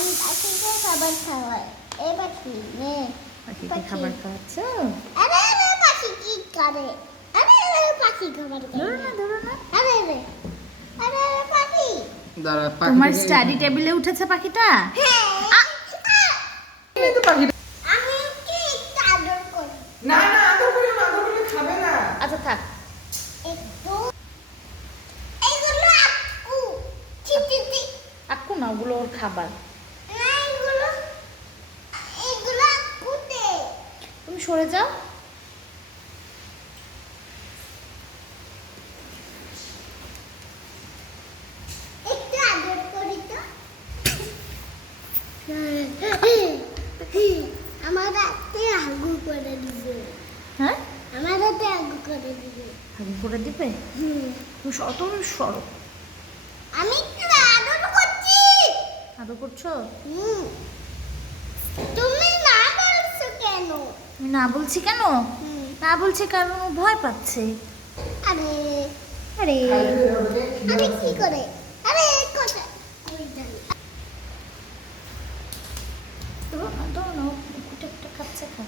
আমি পাখিকে খাবার খাওয়াই। এই পাখি নে পাখিকে খাবার খাওয়াচ্ছ? আরে আরে পাখি কি করে? আরে আরে পাখি খাবার ধরো খায় না, ধরো না। আরে আরে আরে আরে পাখি দাঁড়া তোমার স্টাডি টেবিলে উঠেছে পাখিটা? হ্যাঁ এই তো পাখিটা। আমি কি একটু আদর করি না না আদর করলে খাবে না। আচ্ছা থাক। একটু এইগুলো আপু চিপি আক্কু না, ওগুলো ওর খাবার। না এগুলো আপু দে তুমি সরে যাও। একটু আদর করি তো আমার হাতে আগু করে দিবে হ্যাঁ, আমার হাতে আগু করে দিবে হাগু করে দিবে? তুমি সরো, তুমি সরো। আমি একটু আদর করছি আদর করছো? তুমি না বলছো কেন আমি না বলছি কেন? হুম। না বলছি কারণ ও ভয় পাচ্ছে। আরে আরে আমি কি করে আরে কথা কই জানি ধরো না, ধরো না, ও কুটে কুটে খাচ্ছে, খা।